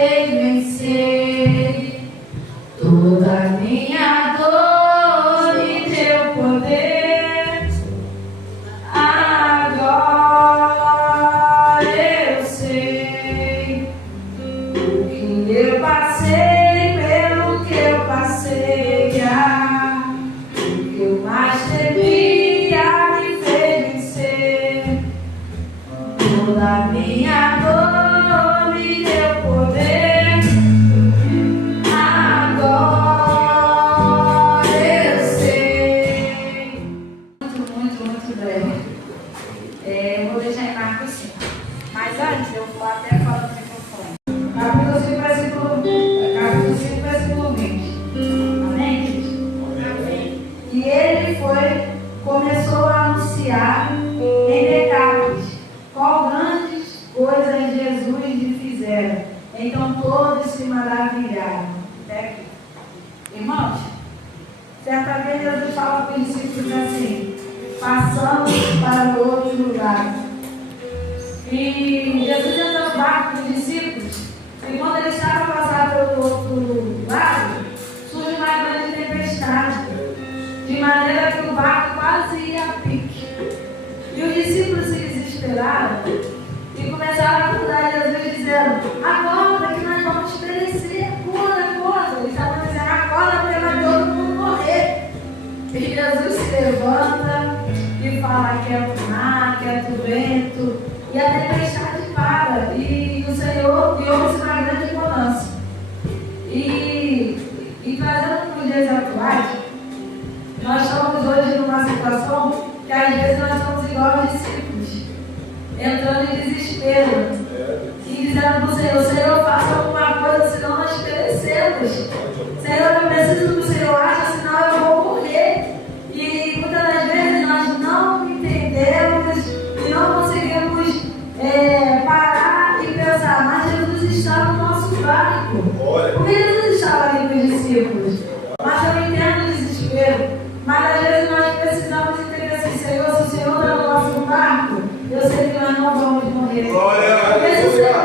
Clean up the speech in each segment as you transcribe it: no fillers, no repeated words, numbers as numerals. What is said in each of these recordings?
fez vencer toda a minha dor e teu poder. Agora eu sei o que eu passei, pelo que eu passei, o que eu mais temia me fez vencer toda a minha dor me deu poder. Agora eu sei. Muito breve. Eu vou deixar em marca assim. Mas antes eu vou até falar do microfone. Capítulo 5, versículo 20. Amém, gente? Amém. E ele começou a anunciar em Decápolis qual grandes coisas Jesus lhe fizeram. Então todos se maravilharam. Até aqui. Irmãos, certa vez Jesus fala para os discípulos assim: passamos para o outro lugar. E Jesus entra no barco dos discípulos, e quando ele estava passando pelo outro lado, surge uma grande tempestade, de maneira que o barco quase ia a pique. E os discípulos se desesperaram e começaram a acordar Jesus dizendo: acorda que nós vamos perecer, acorda. Eles estavam dizendo: acorda porque vai todo mundo morrer. E Jesus se levanta e fala: quieta o mar, quieta o vento, e a tempestade para, e o Senhor houve uma grande bonança. E trazendo para os dias atuais, nós estamos hoje numa situação que às vezes nós estamos igual aos discípulos, entrando em desespero e dizendo para o Senhor, faça alguma coisa, senão nós perecemos. Senhor, eu preciso do Senhor acha, senão eu vou morrer. E muitas das vezes nós não entendemos e não conseguimos parar e pensar, mas Jesus está no nosso barco. Porque Jesus estava ali com os discípulos. Mas eu entendo o desespero. Mas às vezes nós precisamos entender assim: Senhor, se o Senhor está no nosso barco, eu sei que nós não vamos morrer. Porque se o Senhor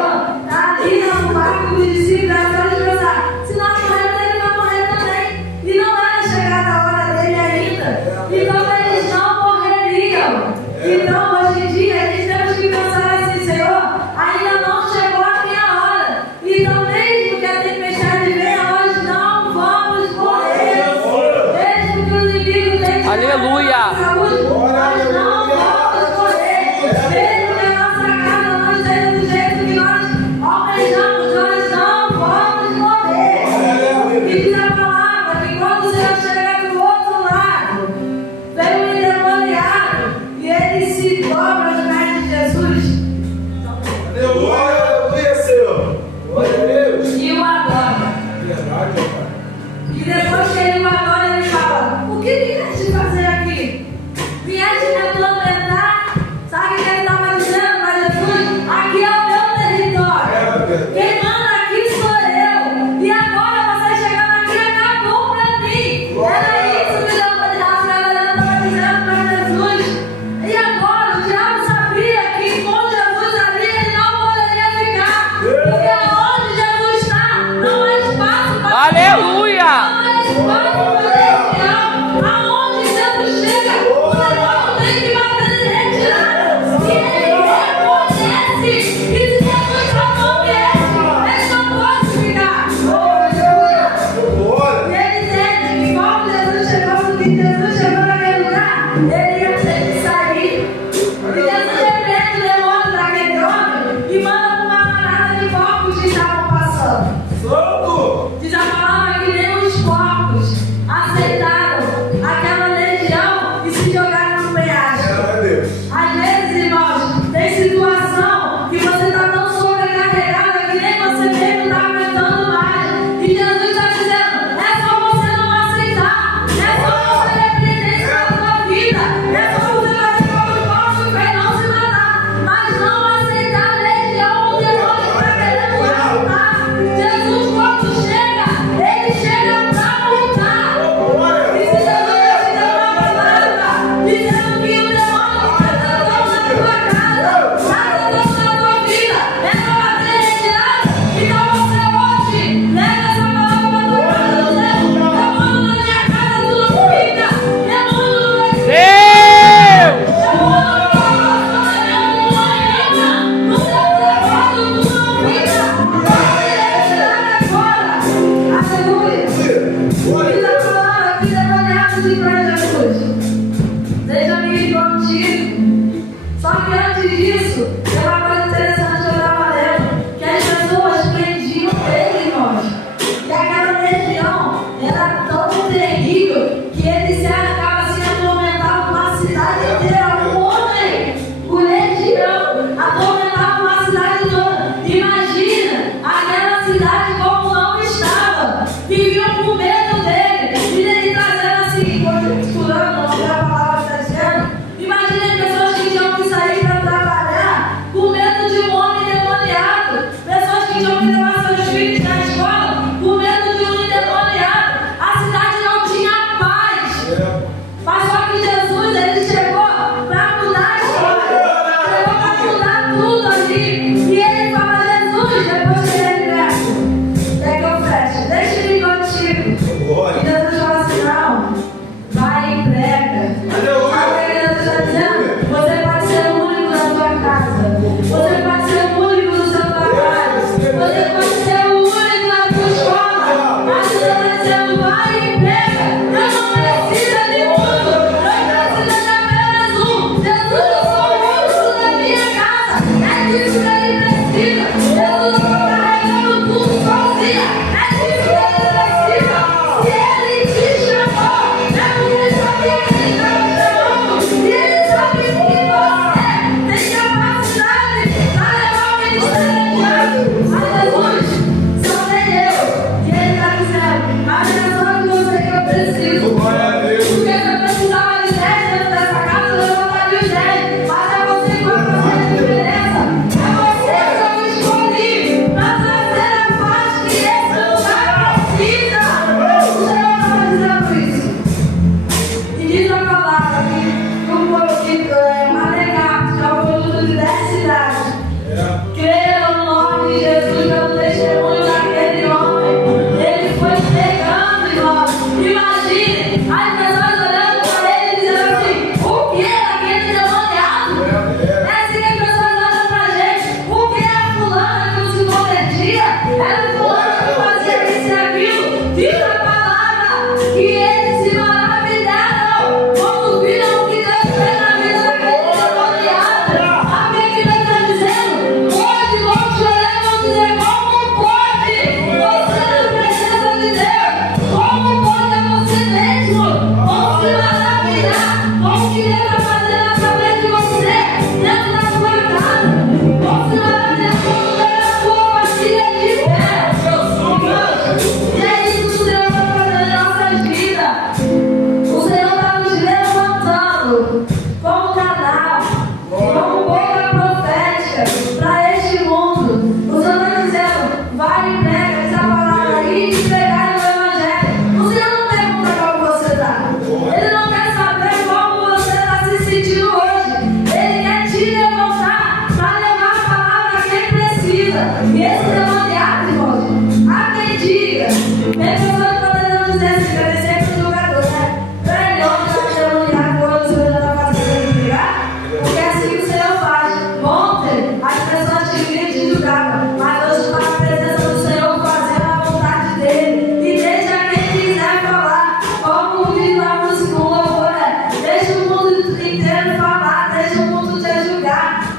está ali no barco dos discípulos, nós temos que pensar: se nós morrermos, ele vai morrer também. E não era chegada a hora dele ainda. Então eles não morreriam. Então hoje em dia a gente temos que pensar assim: Senhor, ainda não chegou a minha hora. Então mesmo que a tempestade venha, nós não vamos morrer. Mesmo que os inimigos tenham Aleluia! saúde, nós não vamos morrer. Mesmo que a nossa casa não esteja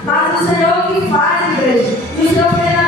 Mas o Senhor que faz, igreja. E o Senhor quer